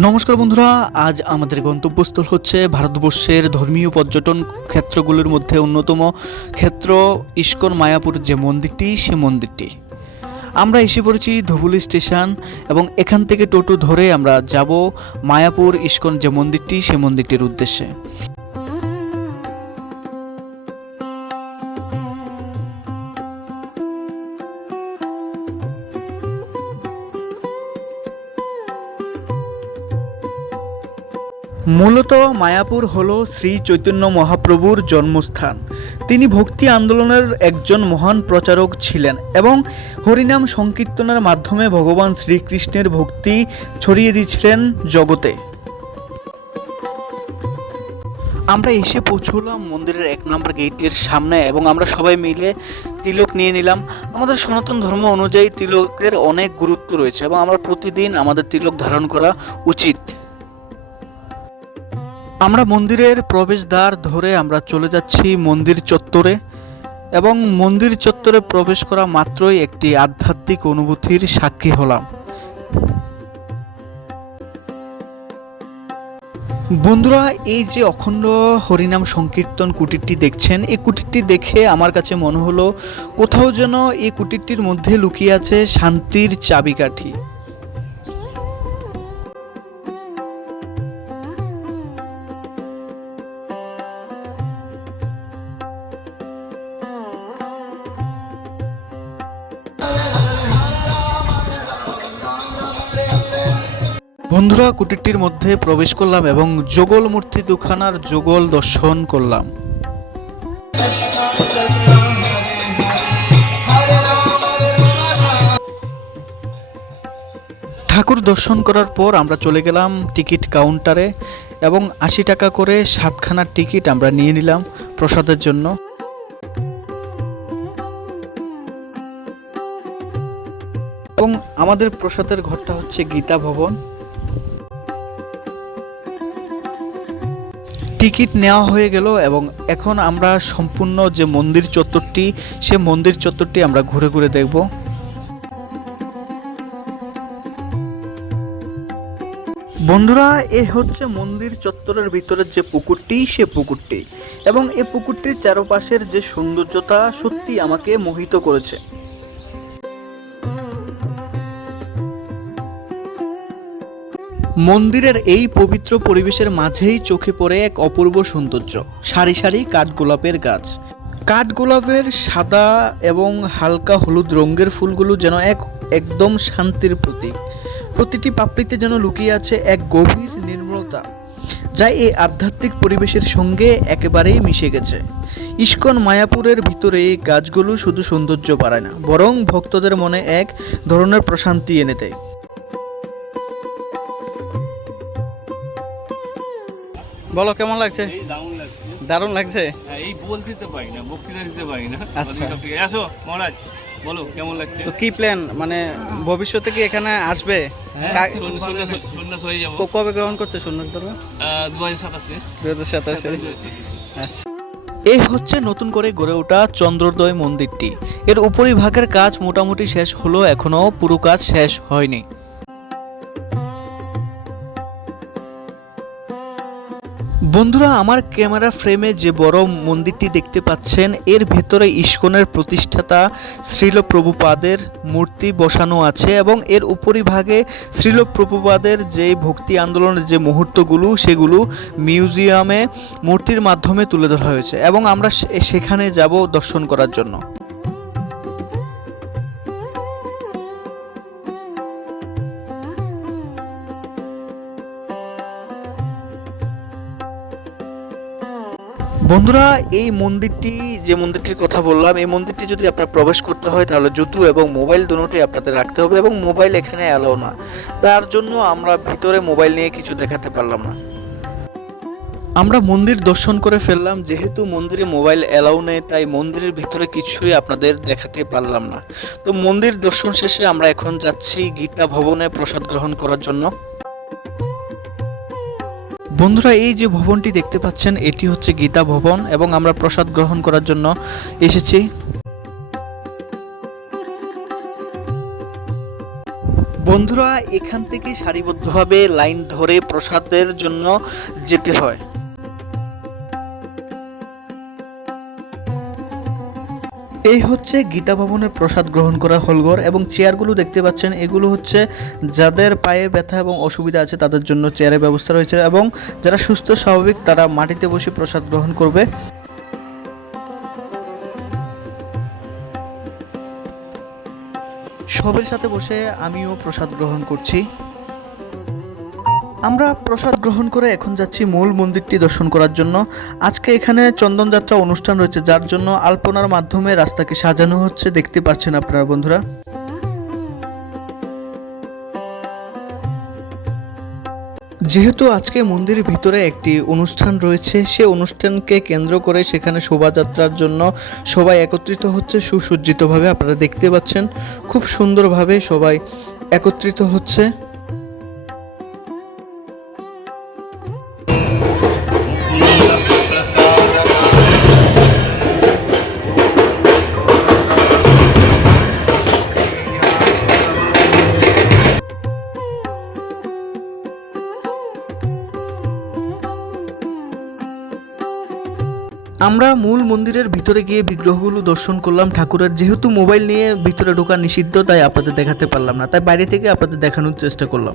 নমস্কার বন্ধুরা, আজ আমাদের গন্তব্যস্থল হচ্ছে ভারতবর্ষের ধর্মীয় পর্যটন ক্ষেত্রগুলোর মধ্যে অন্যতম ক্ষেত্র ইস্কন মায়াপুর যে মন্দিরটি, সে মন্দিরটি। আমরা এসে পড়েছি ধুবুলি স্টেশন এবং এখান থেকে টোটো ধরে আমরা যাব মায়াপুর ইস্কন যে মন্দিরটি, সে মন্দিরটির উদ্দেশ্যে। মূলত মায়াপুর হলো শ্রী চৈতন্য মহাপ্রভুর জন্মস্থান। তিনি ভক্তি আন্দোলনের একজন মহান প্রচারক ছিলেন এবং হরিনাম সংকীর্তনের মাধ্যমে ভগবান শ্রীকৃষ্ণের ভক্তি ছড়িয়ে দিয়েছিলেন জগতে। আমরা এসে পৌঁছলাম মন্দিরের 1 নম্বর গেটের সামনে এবং আমরা সবাই মিলে তিলক নিয়ে নিলাম। আমাদের সনাতন ধর্ম অনুযায়ী তিলকের অনেক গুরুত্ব রয়েছে এবং আমরা প্রতিদিন আমাদের তিলক ধারণ করা উচিত। আমরা মন্দিরের প্রবেশদ্বার ধরে আমরা চলে যাচ্ছি মন্দির চত্বরে এবং মন্দির চত্বরে প্রবেশ করা মাত্রই একটি আধ্যাত্মিক অনুভূতির সাক্ষী হলাম। বন্ধুরা, এই যে অখণ্ড হরিনাম সংকীর্তন কুটিরটি দেখছেন, এই কুটিরটি দেখে আমার কাছে মনে হলো কোথাও যেন এই কুটিরটির মধ্যে লুকিয়ে আছে শান্তির চাবিকাঠি। বন্ধুরা, কুটিরটির মধ্যে প্রবেশ করলাম এবং যোগল মূর্তি দুখানার যোগল দর্শন করলাম। ঠাকুর দর্শন করার পর আমরা চলে গেলাম টিকিট কাউন্টারে এবং 80 টাকা করে 7খানার টিকিট আমরা নিয়ে নিলাম প্রসাদের জন্য। এবং আমাদের প্রসাদের ঘরটা হচ্ছে গীতা ভবন। টিকিট নেওয়া হয়ে গেল এবং এখন আমরা সম্পূর্ণ যে মন্দির চত্বরটি, সে মন্দির চত্বরটি আমরা ঘুরে ঘুরে দেখব। বন্ধুরা, এ হচ্ছে মন্দির চত্বরের ভিতরের যে পুকুরটি, সে পুকুরটি এবং এই পুকুরটির চারপাশের যে সৌন্দর্যতা সত্যি আমাকে মোহিত করেছে। মন্দিরের এই পবিত্র পরিবেশের মাঝেই চোখে পড়ে এক অপূর্ব সৌন্দর্য, সারি সারি কাঠগোলাপের গাছ। কাঠগোলাপের সাদা এবং হালকা হলুদ রঙের ফুলগুলো যেন একদম শান্তির প্রতীক। প্রতিটি পাপড়িতে যেন লুকিয়ে আছে এক গভীর নির্মলতা, যা এই আধ্যাত্মিক পরিবেশের সঙ্গে একেবারেই মিশে গেছে। ইস্কন মায়াপুরের ভিতরে এই গাছগুলো শুধু সৌন্দর্য বাড়ায় না, বরং ভক্তদের মনে এক ধরনের প্রশান্তি এনে দেয়। বলো, কেমন লাগছে? দারুণ লাগছে। এই বলতে তো পারি না, বক্তৃতা দিতে পারি না। আচ্ছা, আসো মহারাজ, বলো কেমন লাগছে। তো কি প্ল্যান, মানে ভবিষ্যতে কি এখানে আসবে? সন্ন্যাস হয়ে যাবো। কবে গ্রহণ করছে সন্ন্যাস ধর্ম? 2027। আচ্ছা। এই হচ্ছে নতুন করে গড়ে ওঠা চন্দ্রোদয় মন্দিরটি। এর উপরিভাগের কাজ মোটামুটি শেষ হলো, এখনো পুরো কাজ শেষ হয়নি। বন্ধুরা, আমার ক্যামেরা ফ্রেমে যে বড় মন্দিরটি দেখতে পাচ্ছেন, এর ভেতরে ইস্কনের প্রতিষ্ঠাতা শ্রীল প্রভুপাদের মূর্তি বসানো আছে এবং এর উপরিভাগে শ্রীল প্রভুপাদের যে ভক্তি আন্দোলনের যে মুহূর্তগুলো, সেগুলো মিউজিয়ামে মূর্তির মাধ্যমে তুলে ধরা হয়েছে এবং আমরা সেখানে যাব দর্শন করার জন্য। বন্ধুরা, এই মন্দিরটি, যে মন্দিরটির কথা বললাম, এই মন্দিরটি যদি আপনার প্রবেশ করতে হয় তাহলে জুতো এবং মোবাইল দুটোই আপনাদের রাখতে হবে এবং মোবাইল এখানে অ্যালাউ না। তার জন্য আমরা ভিতরে মোবাইল নিয়ে কিছু দেখাতে পারলাম না। আমরা মন্দির দর্শন করে ফেললাম, যেহেতু মন্দিরে মোবাইল অ্যালাউ নেই তাই মন্দিরের ভিতরে কিছুই আপনাদের দেখাতে পারলাম না। তো মন্দির দর্শন শেষে আমরা এখন যাচ্ছি গীতা ভবনে প্রসাদ গ্রহণ করার জন্য। বন্ধুরা, এই যে ভবনটি দেখতে পাচ্ছেন, এটি হচ্ছে গীতা ভবন এবং আমরা প্রসাদ গ্রহণ করার জন্য এসেছি। বন্ধুরা, এখান থেকে সারিবদ্ধভাবে লাইন ধরে প্রসাদের জন্য যেতে হয়। এই হচ্ছে গীতা ভবনের প্রসাদ গ্রহণ করা হলঘর, এবং চেয়ারগুলো দেখতে পাচ্ছেন, এগুলো হচ্ছে যাদের পায়ে ব্যথা এবং অসুবিধা আছে তাদের জন্য চেয়ারের ব্যবস্থা রয়েছে, এবং যারা সুস্থ স্বাভাবিক তারা মাটিতে বসে প্রসাদ গ্রহণ করবে। সবের সাথে বসে আমিও প্রসাদ গ্রহণ করছি। আমরা প্রসাদ গ্রহণ করে এখন যাচ্ছি মূল মন্দিরটি দর্শন করার জন্য। আজকে এখানে চন্দনযাত্রা অনুষ্ঠান রয়েছে, যার জন্য আলপনার মাধ্যমে রাস্তাকে সাজানো হচ্ছে, দেখতে পাচ্ছেন আপনারা বন্ধুরা। যেহেতু আজকে মন্দিরের ভিতরে একটি অনুষ্ঠান রয়েছে, সে অনুষ্ঠানকে কেন্দ্র করে সেখানে শোভাযাত্রার জন্য সবাই একত্রিত হচ্ছে সুসজ্জিতভাবে। আপনারা দেখতে পাচ্ছেন খুব সুন্দরভাবে সবাই একত্রিত হচ্ছে। আমরা মূল মন্দিরের ভিতরে গিয়ে বিগ্রহগুলো দর্শন করলাম ঠাকুরের। যেহেতু মোবাইল নিয়ে ভিতরে ঢোকা নিষিদ্ধ, তাই আপনাদের দেখাতে পারলাম না, তাই বাইরে থেকে আপনাদের দেখানোর চেষ্টা করলাম।